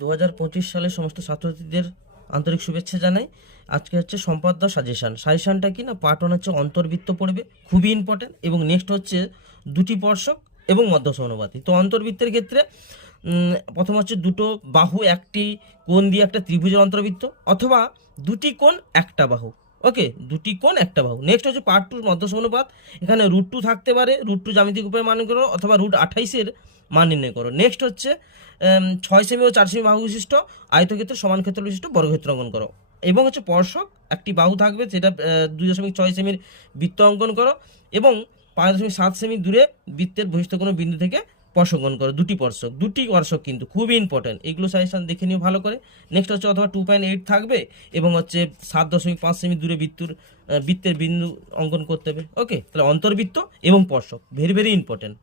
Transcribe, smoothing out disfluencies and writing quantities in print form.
2025 সালে সমস্ত ছাত্রছাত্রীদের আন্তরিক শুভেচ্ছা জানাই। আজকে হচ্ছে সম্পাদ্য সাজেশনটা কি না, পার্ট 1 হচ্ছে অন্তর্বৃত্ত পড়বে, খুবই ইম্পর্টেন্ট। এবং নেক্সট হচ্ছে দুটি স্পর্শক এবং মধ্য সমানুপাতি। তো অন্তর্বৃত্তের ক্ষেত্রে প্রথম হচ্ছে দুটো বাহু একটি কোণ দিয়ে একটা ত্রিভুজের অন্তর্বৃত্ত, অথবা দুটি কোণ একটা বাহু। ওকে, দুটি কোণ একটা বাহু। নেক্সট হচ্ছে পার্ট 2 মধ্য সমানুপাত। এখানে √2 থাকতে পারে, √2 জ্যামিতিক উপায়ে মান করো, অথবা √28 মান নির্ণয় করো। নেক্সট হচ্ছে 6 সেমি ও 4 সেমি বাহু বিশিষ্ট আয়তক্ষেত্র সমান ক্ষেত্র বিশিষ্ট বর্গক্ষেত্র অঙ্কন করো। এবং হচ্ছে স্পর্শক একটি বাহু থাকবে, সেটা 2.6 সেমির বৃত্ত অঙ্কন করো, এবং 5.7 সেমি দূরে বৃত্তের বহিস্থ কোনো বিন্দু থেকে স্পর্শ অঙ্কন করো। দুটি স্পর্শক কিন্তু খুবই ইম্পর্টেন্ট, এগুলো সাজেশন দেখে নিও ভালো করে। নেক্সট হচ্ছে অথবা 2.8 থাকবে, এবং হচ্ছে 7.5 সেমি দূরে বৃত্তের বিন্দু অঙ্কন করতে হবে। ওকে, তাহলে অন্তর্বৃত্ত এবং স্পর্শক ভেরি ভেরি ইম্পর্টেন্ট।